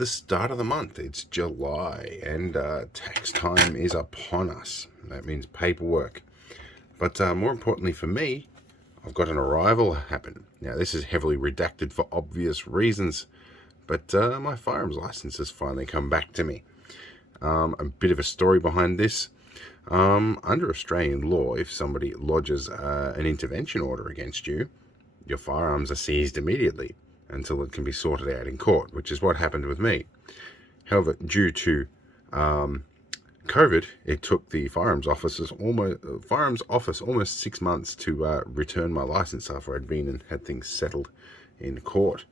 the start of the month. It's July and tax time is upon us. That means paperwork. But more importantly for me, I've got an arrival happen. Now this is heavily redacted for obvious reasons, but my firearms license has finally come back to me. A bit of a story behind this. Under Australian law, if somebody lodges an intervention order against you, your firearms are seized immediately until it can be sorted out in court, which is what happened with me. However, due to COVID, it took the firearms office almost 6 months to return my license after I'd been and had things settled in court.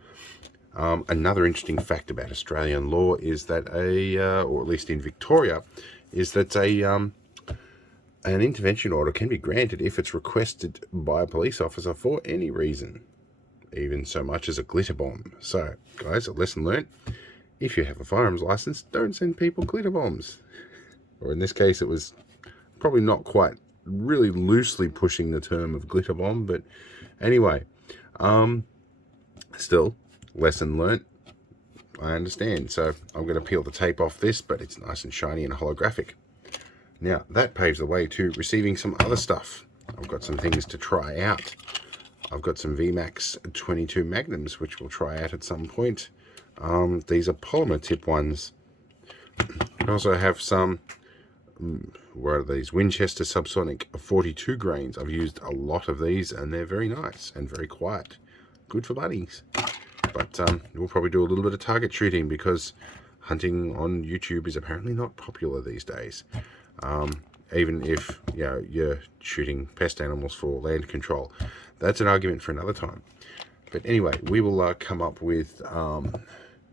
Another interesting fact about Australian law is that or at least in Victoria, is that an intervention order can be granted if it's requested by a police officer for any reason, even so much as a glitter bomb. So, guys, a lesson learned: if you have a firearms license, don't send people glitter bombs. Or in this case, it was probably not quite, really loosely pushing the term of glitter bomb, but anyway, still, lesson learnt. I understand. So I'm going to peel the tape off this, but it's nice and shiny and holographic. Now, that paves the way to receiving some other stuff. I've got some things to try out. I've got some VMAX 22 Magnums, which we'll try out at some point. These are polymer tip ones. I also have some, what are these? Winchester Subsonic 42 grains. I've used a lot of these, and they're very nice and very quiet. Good for buddies. But we'll probably do a little bit of target shooting, because hunting on YouTube is apparently not popular these days. Even if you're shooting pest animals for land control. That's an argument for another time. But anyway, we will come up with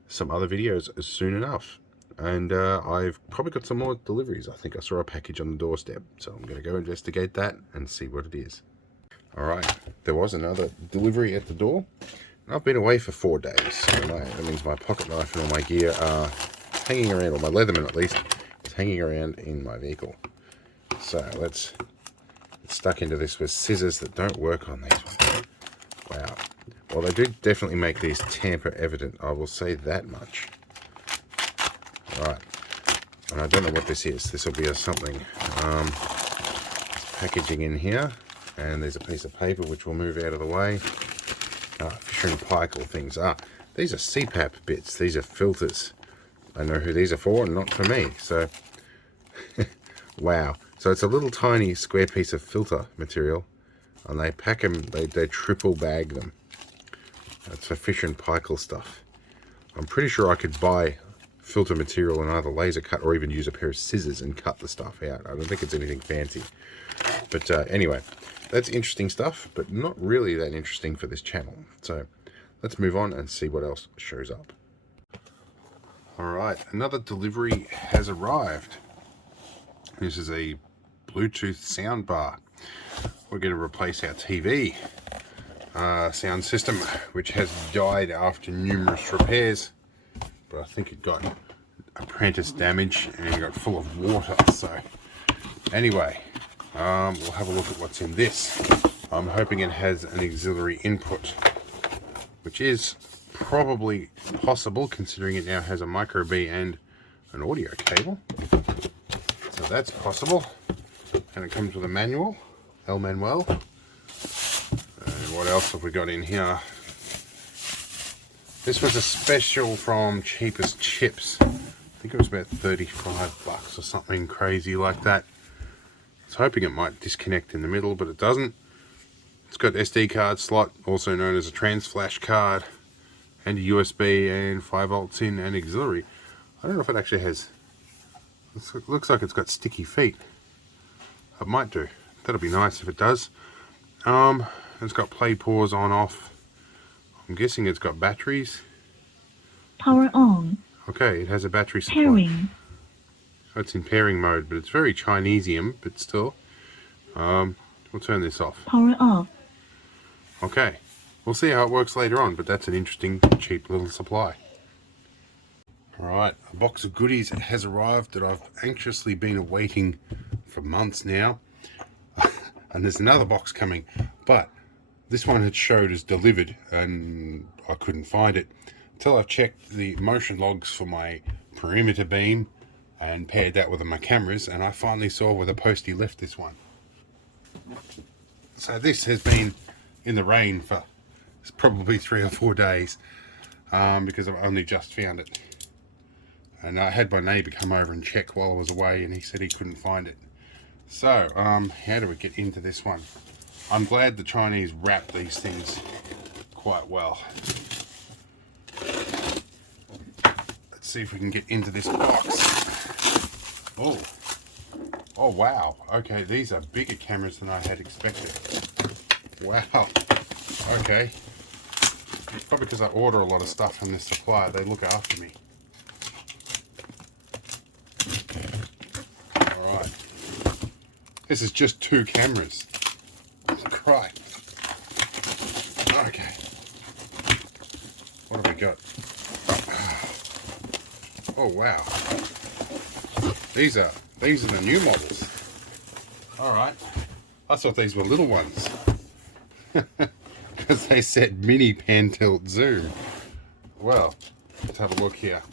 some other videos soon enough. And I've probably got some more deliveries. I think I saw a package on the doorstep, so I'm going to go investigate that and see what it is. Alright, there was another delivery at the door. I've been away for 4 days, so that means my pocket knife and all my gear are hanging around, or my Leatherman at least, is hanging around in my vehicle. So let's get stuck into this with scissors that don't work on these ones. Wow. Well, they do definitely make these tamper evident, I will say that much. Right. And I don't know what this is. This will be a something. Packaging in here, and there's a piece of paper which will move out of the way. Fisher and pike things. These are CPAP bits. These are filters. I know who these are for, and not for me. So, wow. So it's a little tiny square piece of filter material, and they pack them. They triple bag them. That's for Fisher and pike stuff. I'm pretty sure I could buy filter material and either laser cut or even use a pair of scissors and cut the stuff out. I don't think it's anything fancy. But anyway, that's interesting stuff, but not really that interesting for this channel. So let's move on and see what else shows up. Alright, another delivery has arrived. This is a Bluetooth soundbar. We're going to replace our TV sound system, which has died after numerous repairs. But I think it got apprentice damage and it got full of water. So anyway, we'll have a look at what's in this. I'm hoping it has an auxiliary input, which is probably possible considering it now has a micro B and an audio cable. So that's possible. And it comes with a manual, El Manuel. And what else have we got in here? This was a special from Cheapest Chips. I think it was about 35 bucks or something crazy like that. I was hoping it might disconnect in the middle, but it doesn't. It's got SD card slot, also known as a trans flash card, and a USB and 5 volts in, and auxiliary. I don't know if it actually has. It looks like it's got sticky feet. It might do. That'll be nice if it does. It's got play, pause, on, off. I'm guessing it's got batteries. Power on. Okay, it has a battery supply. Pairing. Oh, it's in pairing mode, but it's very Chinesium, but still. We'll turn this off. Power off. Okay, we'll see how it works later on, but that's an interesting, cheap little supply. Alright, a box of goodies has arrived that I've anxiously been awaiting for months now. And there's another box coming, but this one had showed as delivered and I couldn't find it. until I've checked the motion logs for my perimeter beam and paired that with my cameras, and I finally saw where the postie left this one. So this has been in the rain for probably 3 or 4 days, because I've only just found it. And I had my neighbour come over and check while I was away, and he said he couldn't find it. So, how do we get into this one? I'm glad the Chinese wrap these things quite well. Let's see if we can get into this box. Oh wow. Okay, these are bigger cameras than I had expected. Wow. Okay. Probably because I order a lot of stuff from this supplier, they look after me. Alright. This is just 2 cameras. Right. Okay. What have we got? Oh wow. These are the new models. Alright. I thought these were little ones. Because they said mini pan tilt zoom. Well, let's have a look here.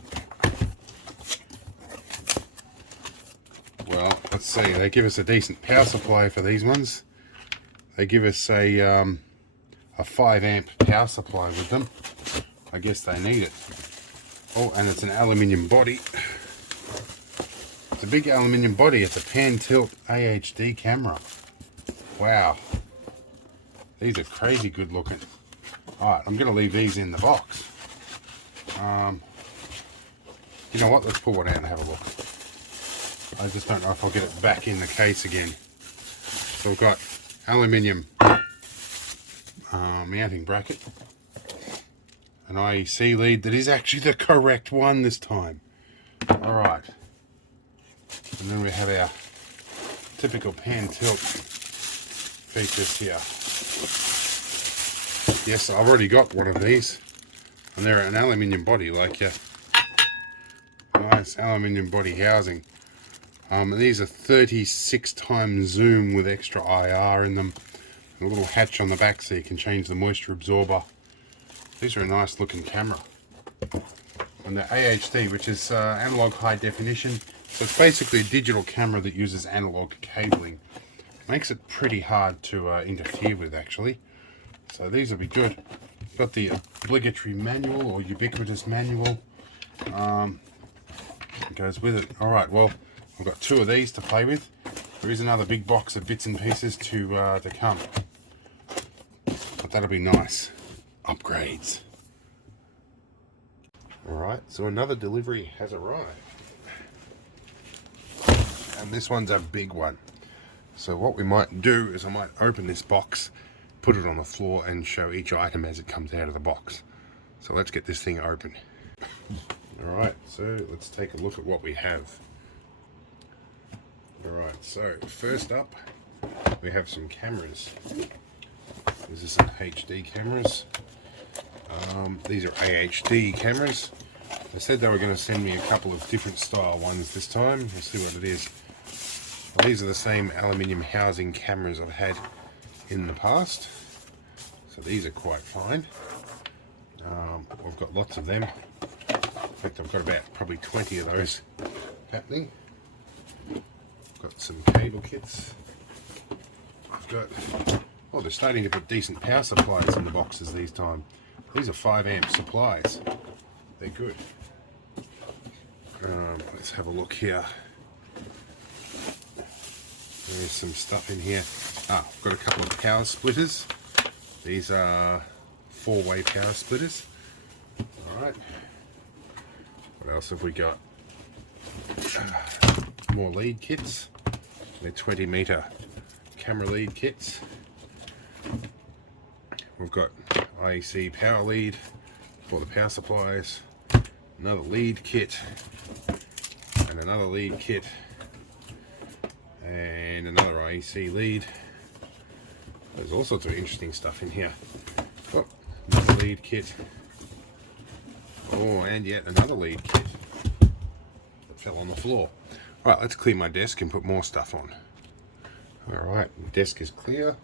Well, let's see. They give us a decent power supply for these ones. They give us a 5 amp power supply with them. I guess they need it. Oh, and it's an aluminium body. It's a big aluminium body. It's a pan tilt AHD camera. Wow. These are crazy good looking. Alright, I'm going to leave these in the box. You know what? Let's pull one out and have a look. I just don't know if I'll get it back in the case again. So we've got aluminium mounting bracket. An IEC lead that is actually the correct one this time. Alright. And then we have our typical pan tilt features here. Yes, I've already got one of these, and they're an aluminium body, like your nice aluminium body housing. And these are 36 times zoom with extra IR in them, and a little hatch on the back so you can change the moisture absorber. These are a nice looking camera. And the AHD, which is analog high definition, so it's basically a digital camera that uses analog cabling. Makes it pretty hard to interfere with, actually. So these will be good. Got the obligatory manual or ubiquitous manual. Goes with it. Alright, well, I've got 2 of these to play with. There is another big box of bits and pieces to come. But that'll be nice. Upgrades. Alright, so another delivery has arrived. And this one's a big one. So what we might do is I might open this box, put it on the floor and show each item as it comes out of the box. So let's get this thing open. Alright, so let's take a look at what we have. Alright, so first up we have some cameras. This is some HD cameras. These are AHD cameras. They said they were going to send me a couple of different style ones this time. We'll see what it is. Well, these are the same aluminium housing cameras I've had in the past. So these are quite fine. I've got lots of them. In fact, I've got about probably 20 of those happening. I've got some cable kits. I've got, oh, they're starting to put decent power supplies in the boxes these time. These are 5 amp supplies. They're good. Let's have a look here. There's some stuff in here. I've got a couple of power splitters. These are 4-way power splitters. Alright. What else have we got? More lead kits. They're 20 meter camera lead kits. We've got IEC power lead for the power supplies. Another lead kit. And another lead kit. And another IEC lead. There's all sorts of interesting stuff in here. Oh, another lead kit. Oh, and yet another lead kit that fell on the floor. Alright, let's clear my desk and put more stuff on. Alright, the desk is clear.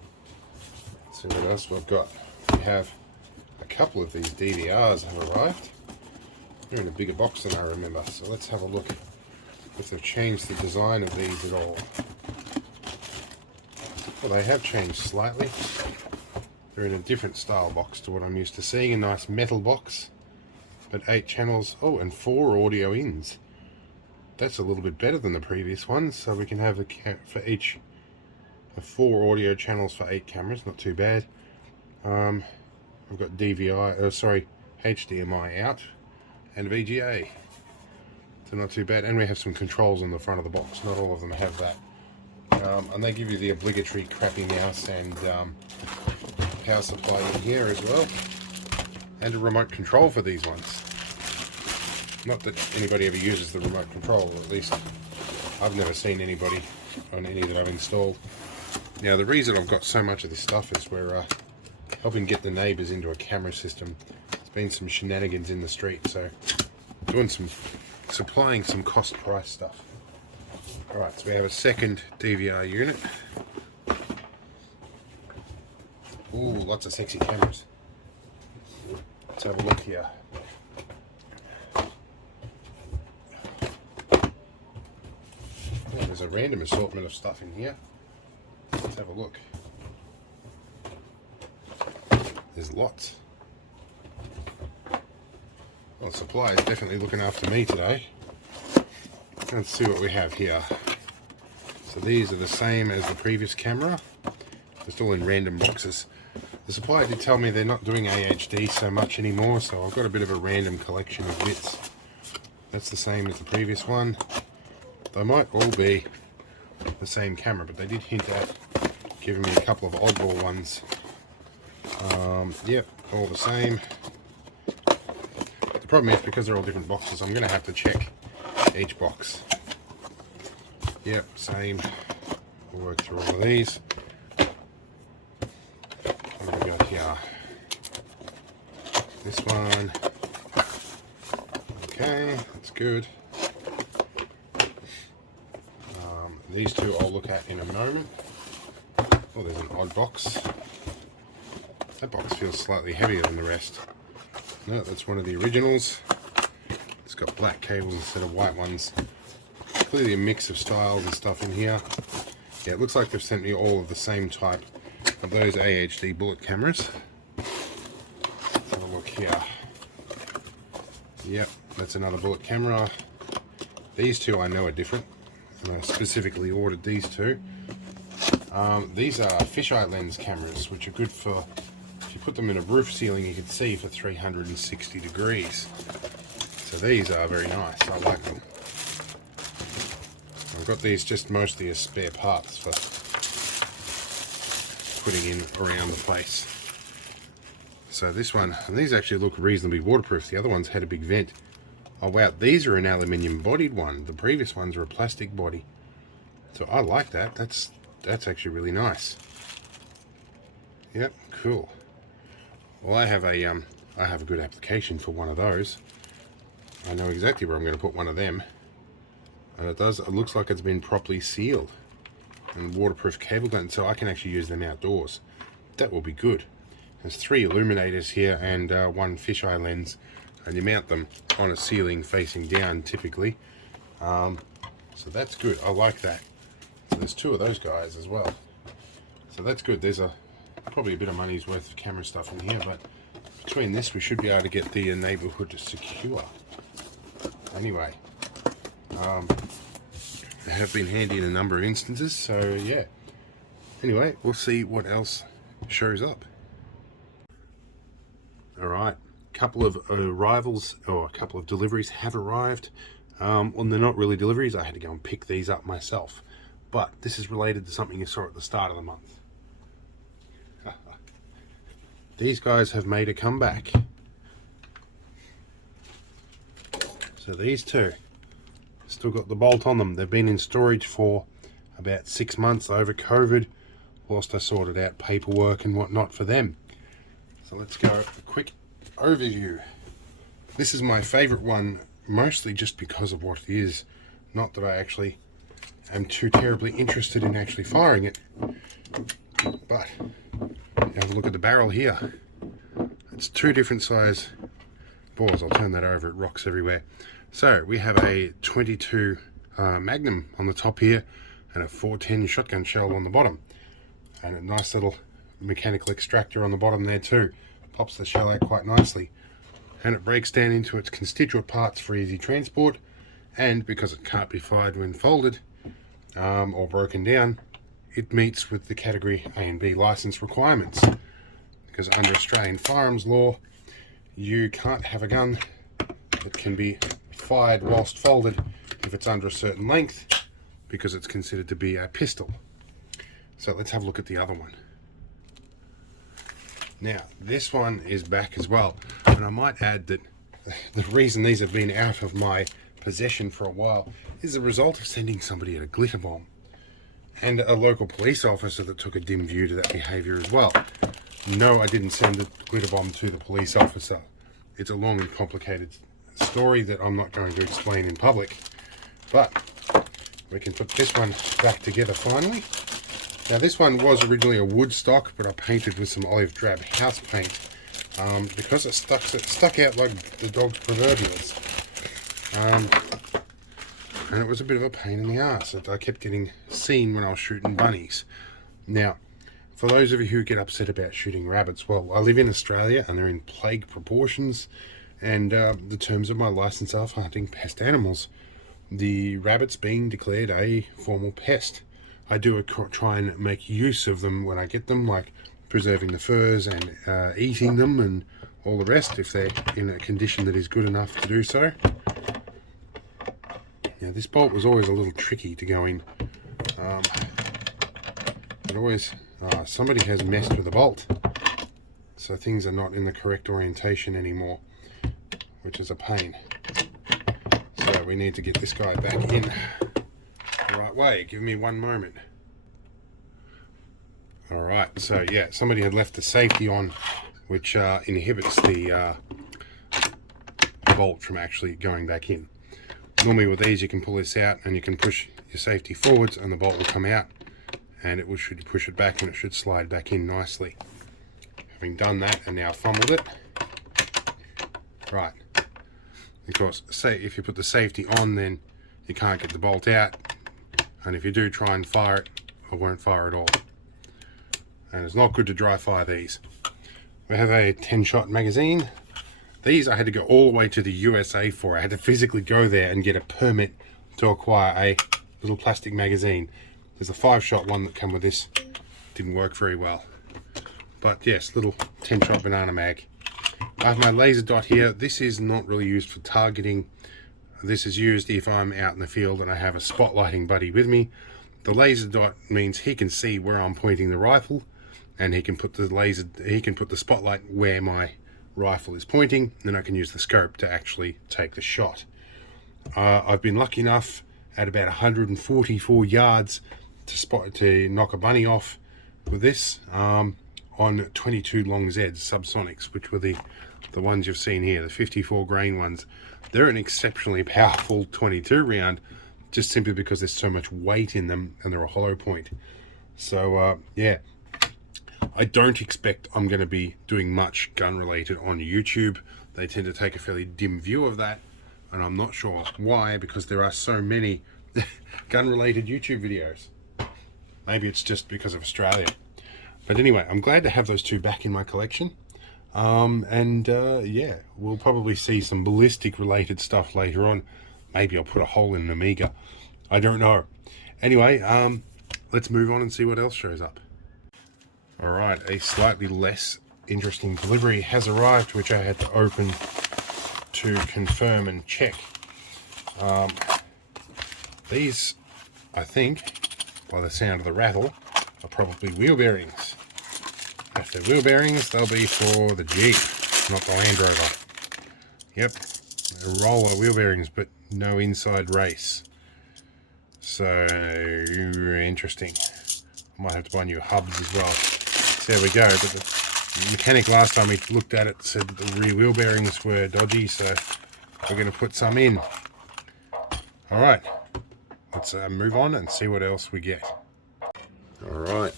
Let's see what else we've got. We have a couple of these DVRs have arrived. They're in a bigger box than I remember, so let's have a look if they've changed the design of these at all. Well, they have changed slightly. They're in a different style box to what I'm used to seeing. A nice metal box, but 8 channels. Oh, and 4 audio ins. That's a little bit better than the previous ones. So we can have for each 4 audio channels for 8 cameras. Not too bad. I've got HDMI out and VGA. So not too bad. And we have some controls on the front of the box. Not all of them have that. And they give you the obligatory crappy mouse and power supply in here as well, and a remote control for these ones. Not that anybody ever uses the remote control, or at least I've never seen anybody on any that I've installed. Now the reason I've got so much of this stuff is we're helping get the neighbours into a camera system. There's been some shenanigans in the street, so supplying some cost price stuff. Alright, so we have a second DVR unit. Ooh, lots of sexy cameras. Let's have a look here. There's a random assortment of stuff in here. Let's have a look. There's lots. Well, supply is definitely looking after me today. Let's see what we have here. So these are the same as the previous camera. They're still in random boxes. The supplier did tell me they're not doing AHD so much anymore, so I've got a bit of a random collection of bits. That's the same as the previous one. They might all be the same camera, but they did hint at giving me a couple of oddball ones. Yep, all the same. The problem is, because they're all different boxes, I'm going to have to check each box. Yep, same. We'll work through all of these. What have we got here? This one. Okay, that's good. These two I'll look at in a moment. Oh, there's an odd box. That box feels slightly heavier than the rest. No, that's one of the originals. It's got black cables instead of white ones. Clearly a mix of styles and stuff in here. Yeah, it looks like they've sent me all of the same type of those AHD bullet cameras. Let's have a look here. Yep, that's another bullet camera. These two I know are different, and I specifically ordered these two. These are fisheye lens cameras, which are good for, if you put them in a roof ceiling, you can see for 360 degrees. So these are very nice, I like them. I've got these just mostly as spare parts for putting in around the place. So this one, and these actually look reasonably waterproof. The other ones had a big vent. Oh wow, these are an aluminium bodied one. The previous ones were a plastic body. So I like that. That's actually really nice. Yep, cool. Well, I have a good application for one of those. I know exactly where I'm going to put one of them. And it looks like it's been properly sealed and waterproof cable gun, so I can actually use them outdoors. That will be good. There's 3 illuminators here and 1 fisheye lens, and you mount them on a ceiling facing down typically. So that's good. I like that. So there's 2 of those guys as well. So that's good. There's probably a bit of money's worth of camera stuff in here, but between this we should be able to get the neighborhood secure. Anyway, they have been handy in a number of instances, so yeah. Anyway, we'll see what else shows up. Alright, a couple of arrivals, or a couple of deliveries have arrived. Well, they're not really deliveries. I had to go and pick these up myself. But this is related to something you saw at the start of the month. These guys have made a comeback. So these two, still got the bolt on them. They've been in storage for about 6 months over COVID, whilst I sorted out paperwork and whatnot for them. So let's go a quick overview. This is my favorite one, mostly just because of what it is. Not that I actually am too terribly interested in actually firing it. But have a look at the barrel here. It's 2 different size balls. I'll turn that over, it rocks everywhere. So we have a 22 Magnum on the top here and a 410 shotgun shell on the bottom, and a nice little mechanical extractor on the bottom there too. Pops the shell out quite nicely, and it breaks down into its constituent parts for easy transport. And because it can't be fired when folded or broken down, it meets with the category A and B license requirements, because under Australian firearms law you can't have a gun that can be fired whilst folded if it's under a certain length, because it's considered to be a pistol. So let's have a look at the other one. Now this one is back as well, and I might add that the reason these have been out of my possession for a while is the result of sending somebody a glitter bomb, and a local police officer that took a dim view to that behaviour as well. No, I didn't send the glitter bomb to the police officer. It's a long and complicated story that I'm not going to explain in public, but we can put this one back together finally. Now this one was originally a wood stock, but I painted with some olive drab house paint because it stuck out like the dog's proverbials. And it was a bit of a pain in the ass. I kept getting seen when I was shooting bunnies. Now, for those of you who get upset about shooting rabbits, well, I live in Australia and they're in plague proportions, and the terms of my license are for hunting pest animals. The rabbits being declared a formal pest. I do try and make use of them when I get them, like preserving the furs and eating them and all the rest if they're in a condition that is good enough to do so. Now this bolt was always a little tricky to go in. Somebody has messed with the bolt, so things are not in the correct orientation anymore, which is a pain. So we need to get this guy back in the right way. Give me one moment. Alright, so yeah, somebody had left the safety on, which inhibits the bolt from actually going back in. Normally with these you can pull this out and you can push your safety forwards and the bolt will come out, and it should push it back and it should slide back in nicely. Having done that and now fumbled it, right, of course, say if you put the safety on, then you can't get the bolt out, and if you do try and fire it, it won't fire at all, and it's not good to dry fire these. We have a 10-shot magazine. These I had to go all the way to the USA for. I had to physically go there and get a permit to acquire a little plastic magazine. There's a 5-shot one that came with this. Didn't work very well. But yes, little 10-shot banana mag. I have my laser dot here. This is not really used for targeting. This is used if I'm out in the field and I have a spotlighting buddy with me. The laser dot means he can see where I'm pointing the rifle, and he can put the spotlight where my rifle is pointing, then I can use the scope to actually take the shot. I've been lucky enough at about 144 yards to knock a bunny off with this on 22 long Zs subsonics, which were the ones you've seen here, the 54 grain ones. They're an exceptionally powerful 22 round, just simply because there's so much weight in them and they're a hollow point. So yeah, I don't expect I'm going to be doing much gun related on YouTube. They tend to take a fairly dim view of that, and I'm not sure why, because there are so many gun related YouTube videos. Maybe it's just because of Australia. But anyway, I'm glad to have those two back in my collection. Yeah, we'll probably see some ballistic related stuff later on. Maybe I'll put a hole in an Amiga. I don't know. Anyway, let's move on and see what else shows up. Alright, a slightly less interesting delivery has arrived, which I had to open to confirm and check. These, I think, by the sound of the rattle, are probably wheel bearings. If they're wheel bearings, they'll be for the Jeep, not the Land Rover. Yep, a roller wheel bearings, but no inside race. So, interesting. I might have to buy new hubs as well. So there we go, but the mechanic last time we looked at it said the rear wheel bearings were dodgy, so we're going to put some in. Alright, let's move on and see what else we get. Alright,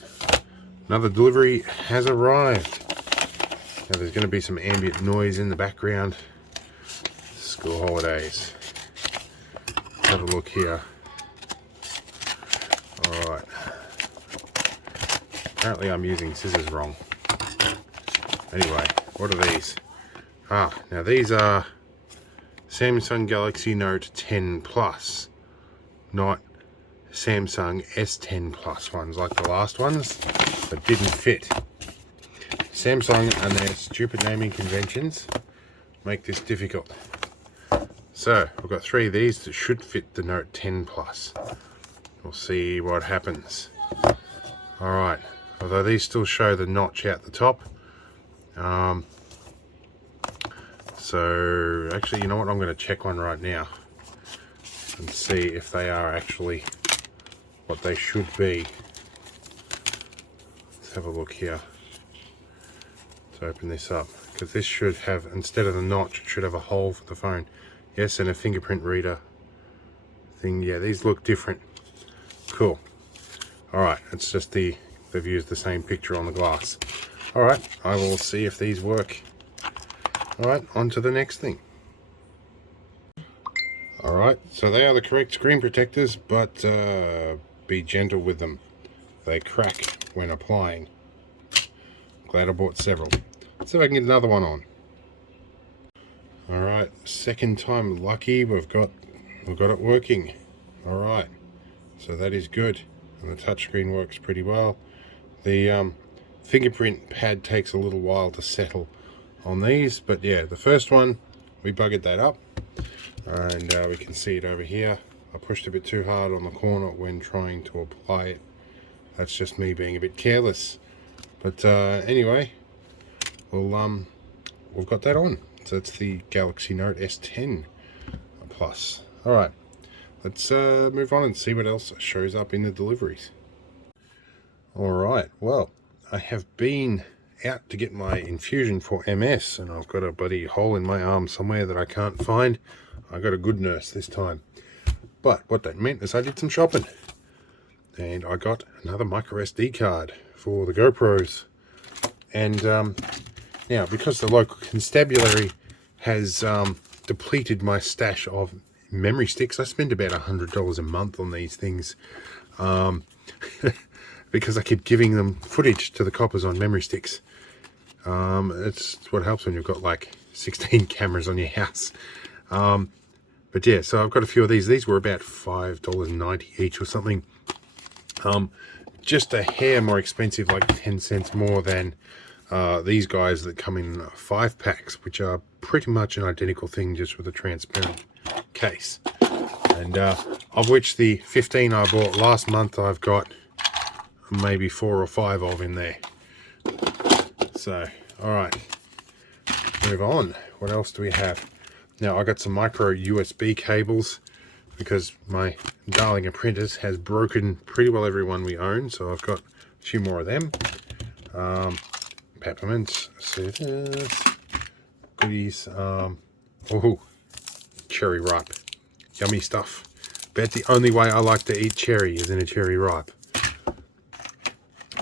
another delivery has arrived. Now there's going to be some ambient noise in the background. School holidays. Have a look here. Alright. Apparently I'm using scissors wrong. Anyway, what are these? Now these are Samsung Galaxy Note 10 Plus, not Samsung S10 Plus ones like the last ones that didn't fit. Samsung and their stupid naming conventions make this difficult. So I've got 3 of these that should fit the Note 10 Plus. We'll see what happens. Alright, although these still show the notch out the top. So actually, you know what, I'm going to check one right now and see if they are actually what they should be. Let's have a look here. Let's open this up, because this should have, instead of the notch, it should have a hole for the phone. Yes, and a fingerprint reader thing. Yeah, these look different. Cool. Alright, it's just they've used the same picture on the glass. Alright, I will see if these work. Alright, on to the next thing. Alright, so they are the correct screen protectors, but be gentle with them. They crack when applying. Glad I bought several. Let's see if I can get another one on. Alright, second time lucky, we've got it working. Alright, so that is good. And the touchscreen works pretty well. The fingerprint pad takes a little while to settle on these, but yeah, the first one we buggered that up, and we can see it over here. I pushed a bit too hard on the corner when trying to apply it. That's just me being a bit careless, but anyway, we've got that on. So it's the Galaxy Note S10 Plus. Alright, let's move on and see what else shows up in the deliveries. Alright, well, I have been out to get my infusion for MS, and I've got a bloody hole in my arm somewhere that I can't find. I got a good nurse this time. But what that meant is I did some shopping, and I got another micro SD card for the GoPros. And now, because the local constabulary has depleted my stash of memory sticks, I spend about $100 a month on these things. Because I keep giving them footage to the coppers on memory sticks. It's what helps when you've got like 16 cameras on your house. But yeah, so I've got a few of these. These were about $5.90 each or something. Just a hair more expensive, like 10 cents more than these guys that come in 5-packs, which are pretty much an identical thing, just with a transparent case. And of which the 15 I bought last month, I've got maybe 4 or 5 of in there. So, alright, move on. What else do we have? Now, I got some micro USB cables, because my darling apprentice has broken pretty well every one we own, so I've got a few more of them. Peppermints, scissors, goodies, oh, cherry ripe, yummy stuff. But the only way I like to eat cherry is in a cherry ripe.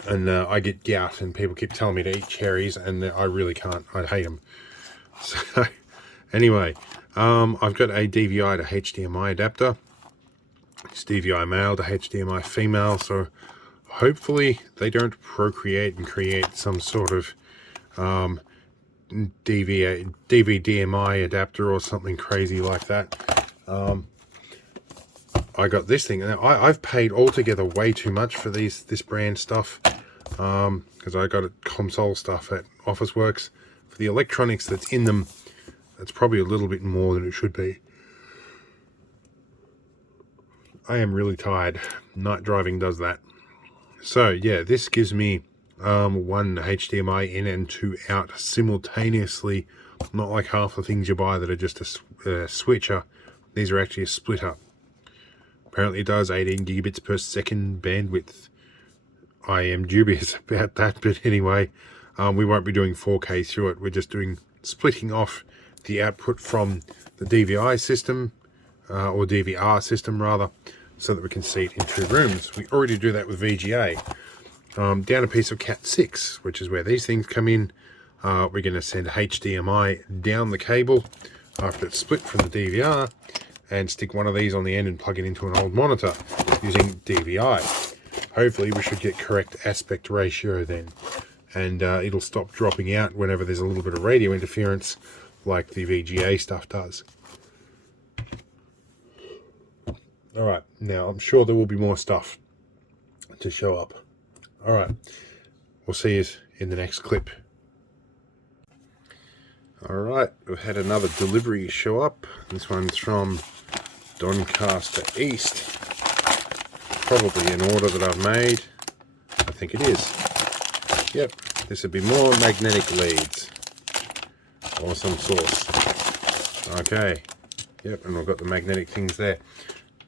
And I get gout, and people keep telling me to eat cherries, and I really can't. I hate them. So, anyway, I've got a DVI to HDMI adapter. It's DVI male to HDMI female, so hopefully they don't procreate and create some sort of DVDMI adapter or something crazy like that. I got this thing. Now, I've paid altogether way too much for this brand stuff, because I got it console stuff at Officeworks. For the electronics that's in them, it's probably a little bit more than it should be. I am really tired. Night driving does that. So yeah, this gives me one HDMI in and 2 out simultaneously. Not like half the things you buy that are just a switcher. These are actually a splitter. Apparently it does 18 gigabits per second bandwidth. I am dubious about that, but anyway, we won't be doing 4K through it. We're just splitting off the output from the DVI system, or DVR system rather, so that we can see it in 2 rooms. We already do that with VGA. Down a piece of Cat6, which is where these things come in. We're going to send HDMI down the cable, after it's split from the DVR and stick one of these on the end and plug it into an old monitor using DVI. Hopefully we should get correct aspect ratio then, and it'll stop dropping out whenever there's a little bit of radio interference like the VGA stuff does. Alright, now I'm sure there will be more stuff to show up. Alright, we'll see you in the next clip. Alright, we've had another delivery show up. This one's from Doncaster East. Probably an order that I've made. I think it is. Yep, this would be more magnetic leads or some source. Okay, yep, and we've got the magnetic things there.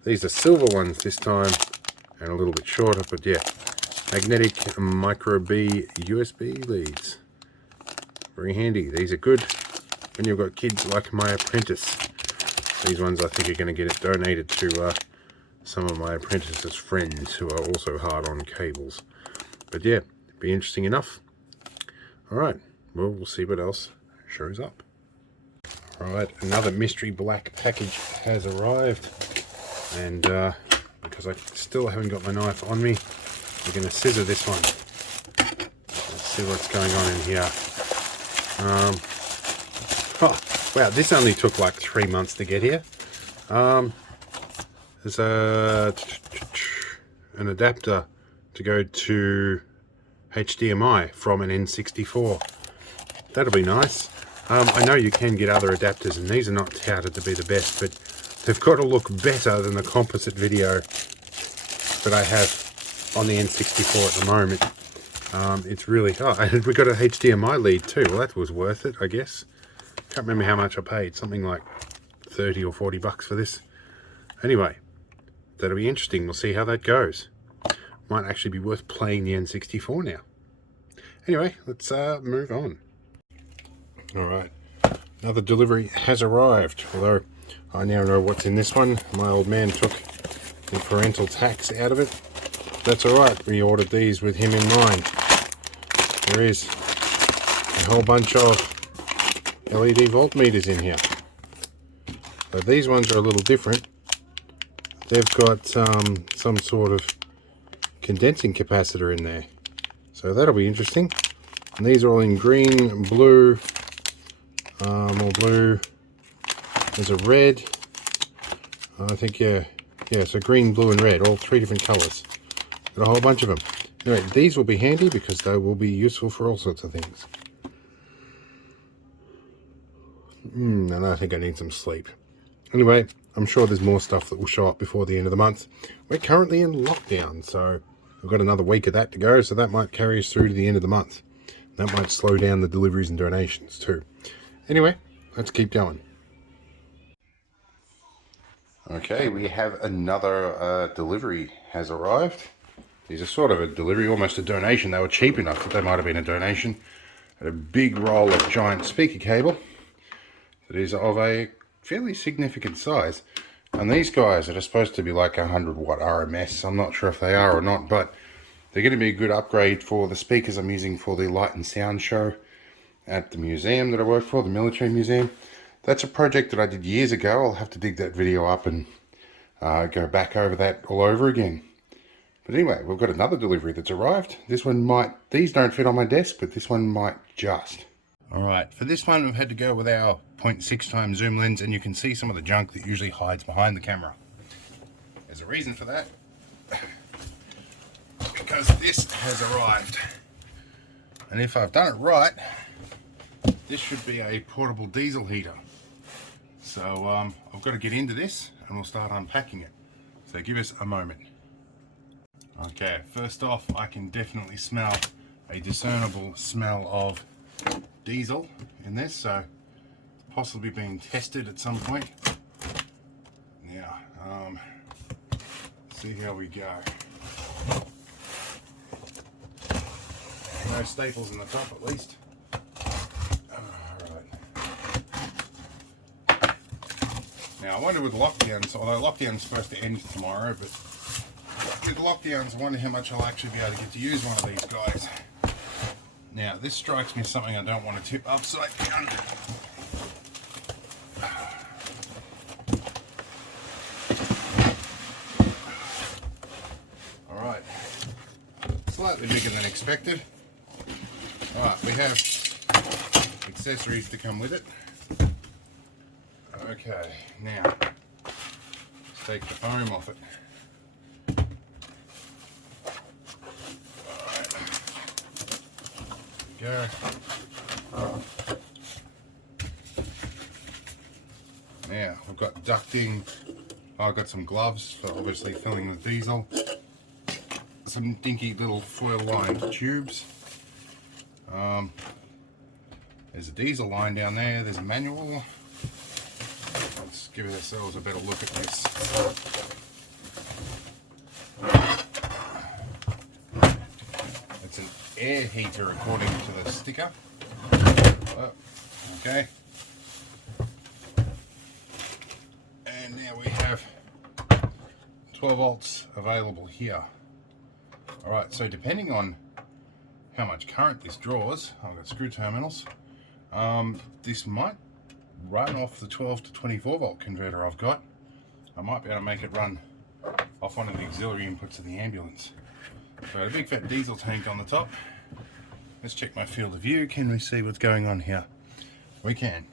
These are silver ones this time and a little bit shorter, but yeah, magnetic micro B USB leads. Very handy. These are good when you've got kids like my apprentice. These ones I think are going to get it donated to some of my apprentice's friends who are also hard on cables. But yeah, be interesting enough. Alright, well, we'll see what else shows up. Alright, another mystery black package has arrived, and because I still haven't got my knife on me, we're going to scissor this one. Let's see what's going on in here. Oh, wow, this only took like 3 months to get here. There's an adapter to go to HDMI from an N64. That'll be nice. I know you can get other adapters, and these are not touted to be the best, but they've got to look better than the composite video that I have on the N64 at the moment. It's really... Oh, and we got a HDMI lead too. Well, that was worth it, I guess. Can't remember how much I paid. Something like 30 or 40 bucks for this. Anyway, that'll be interesting. We'll see how that goes. Might actually be worth playing the N64 now. Anyway, let's move on. Alright, another delivery has arrived, although I now know what's in this one. My old man took the parental tax out of it. That's alright, we ordered these with him in mind. There is a whole bunch of LED voltmeters in here. But these ones are a little different. They've got some sort of condensing capacitor in there. So that'll be interesting. And these are all in green, blue, more blue. There's a red. I think, yeah, so green, blue and red, all 3 different colors. Got a whole bunch of them. Anyway, these will be handy because they will be useful for all sorts of things. And I think I need some sleep. Anyway, I'm sure there's more stuff that will show up before the end of the month. We're currently in lockdown, so we've got another week of that to go, so that might carry us through to the end of the month. That might slow down the deliveries and donations too. Anyway, let's keep going. Okay, we have another delivery has arrived. These are sort of a delivery, almost a donation. They were cheap enough that they might have been a donation. And a big roll of giant speaker cable that is of a fairly significant size. And these guys are supposed to be like 100 watt RMS. I'm not sure if they are or not, but they're going to be a good upgrade for the speakers I'm using for the light and sound show at the museum that I work for, the military museum. That's a project that I did years ago. I'll have to dig that video up and go back over that all over again. But anyway, we've got another delivery that's arrived. This one might, these don't fit on my desk, but this one might just. Alright, for this one we've had to go with our 0.6x zoom lens, and you can see some of the junk that usually hides behind the camera. There's a reason for that. Because this has arrived. And if I've done it right, this should be a portable diesel heater. So I've got to get into this and we'll start unpacking it. So give us a moment. Okay, first off, I can definitely smell a discernible smell of diesel in this, so possibly being tested at some point. Now, see how we go. No staples in the top at least. Now I wonder with lockdowns, although lockdown's supposed to end tomorrow, but with lockdowns I wonder how much I'll actually be able to get to use one of these guys. Now this strikes me as something I don't want to tip upside down. slightly bigger than expected. Alright, we have accessories to come with it. Okay, now let's take the foam off it. Alright, go. Now we've got ducting. I've got some gloves for obviously filling with diesel. Some dinky little foil lined tubes. There's a diesel line down there, there's a manual. Let's give ourselves a better look at this. It's an air heater according to the sticker. Oh, okay. And now we have 12 volts available here. Alright, so depending on how much current this draws, I've got screw terminals, this might run off the 12 to 24 volt converter I've got. I might be able to make it run off one of the auxiliary inputs of the ambulance. So a big fat diesel tank on the top. Let's check my field of view. Can we see what's going on here? We can.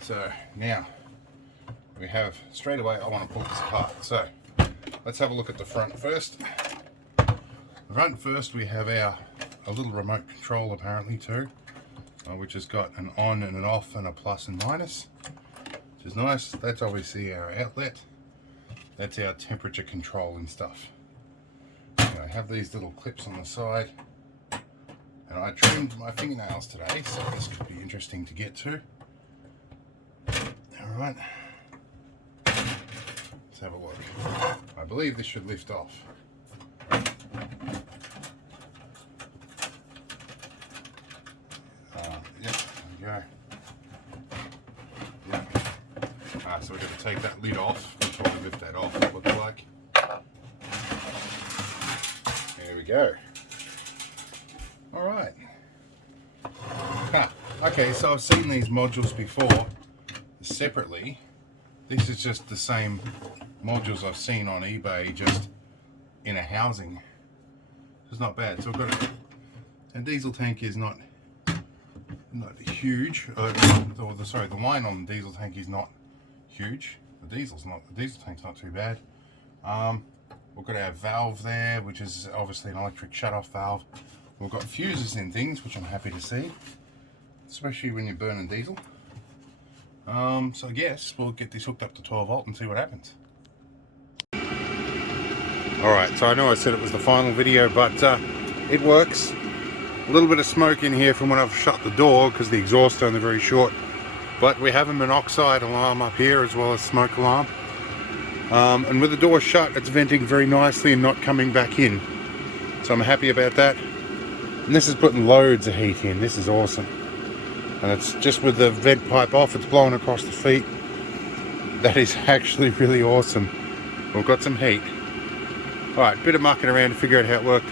So now we have, straight away I want to pull this apart. So let's have a look at the front first. The front first we have a little remote control apparently too, which has got an on and an off and a plus and minus, which is nice. That's obviously our outlet. That's our temperature control and stuff. I have these little clips on the side, and I trimmed my fingernails today, so this could be interesting to get to. Alright, let's have a look. I believe this should lift off. Yep, there we go. Yep. So we're going to take that lid off before we lift that off, it looks like. There we go. Alright. Okay, so I've seen these modules before separately. This is just the same modules I've seen on eBay, just in a housing. It's not bad. So I've got a diesel tank is not huge. Sorry, the line on the diesel tank is not huge. The diesel tank's not too bad. We've got our valve there, which is obviously an electric shut-off valve. We've got fuses and things, which I'm happy to see, especially when you're burning diesel. So I guess we'll get this hooked up to 12 volt and see what happens. Alright, so I know I said it was the final video, but it works. A little bit of smoke in here from when I've shut the door because the exhaust only very short. But we have a monoxide alarm up here as well as smoke alarm. And with the door shut, it's venting very nicely and not coming back in. So I'm happy about that. And this is putting loads of heat in. This is awesome. And it's just with the vent pipe off, it's blowing across the feet. That is actually really awesome. We've got some heat. Alright, bit of mucking around to figure out how it worked.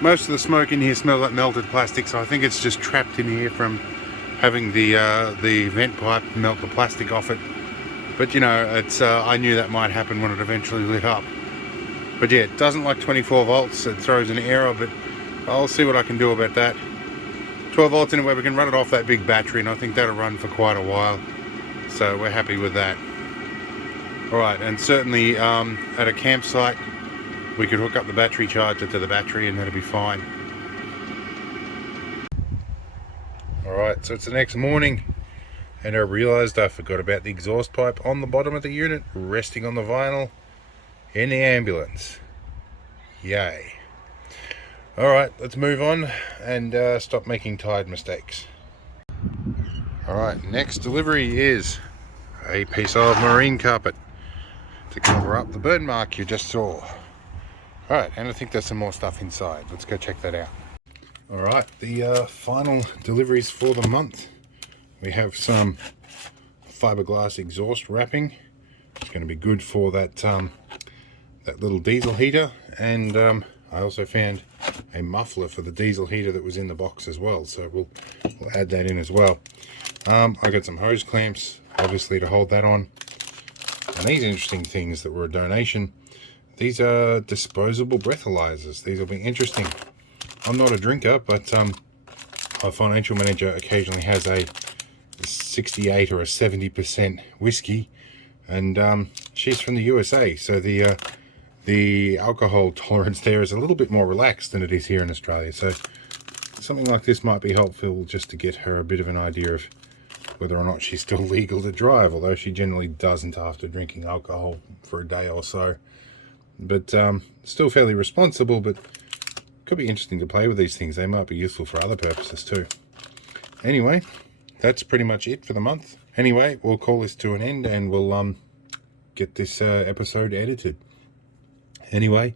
Most of the smoke in here smells like melted plastic, so I think it's just trapped in here from having the vent pipe melt the plastic off it. But you know, it's I knew that might happen when it eventually lit up. But yeah, it doesn't like 24 volts, it throws an error, but I'll see what I can do about that. 12 volts anyway, we can run it off that big battery, and I think that'll run for quite a while. So we're happy with that. Alright, and certainly at a campsite, we could hook up the battery charger to the battery and that'll be fine. Alright, so it's the next morning, and I realised I forgot about the exhaust pipe on the bottom of the unit, resting on the vinyl in the ambulance. Yay. Alright, let's move on and stop making tired mistakes. Alright, next delivery is a piece of marine carpet to cover up the burn mark you just saw. Alright, and I think there's some more stuff inside. Let's go check that out. Alright, the final deliveries for the month. We have some fiberglass exhaust wrapping. It's going to be good for that that little diesel heater, and I also found a muffler for the diesel heater that was in the box as well, so we'll add that in as well. I got some hose clamps, obviously, to hold that on. And these interesting things that were a donation. these are disposable breathalyzers. These will be interesting. I'm not a drinker, but our financial manager occasionally has a 68 or a 70% whiskey, and she's from the USA, so the alcohol tolerance there is a little bit more relaxed than it is here in Australia. So something like this might be helpful just to get her a bit of an idea of whether or not she's still legal to drive, although she generally doesn't after drinking alcohol for a day or so. But still fairly responsible, but could be interesting to play with these things. They might be useful for other purposes too. Anyway, that's pretty much it for the month. Anyway, we'll call this to an end and we'll get this episode edited. Anyway,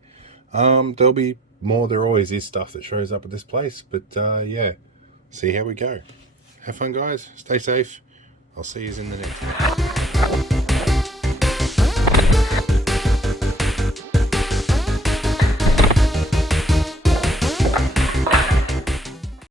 there'll be more. There always is stuff that shows up at this place, but yeah, see how we go. Have fun, guys. Stay safe. I'll see you in the next one.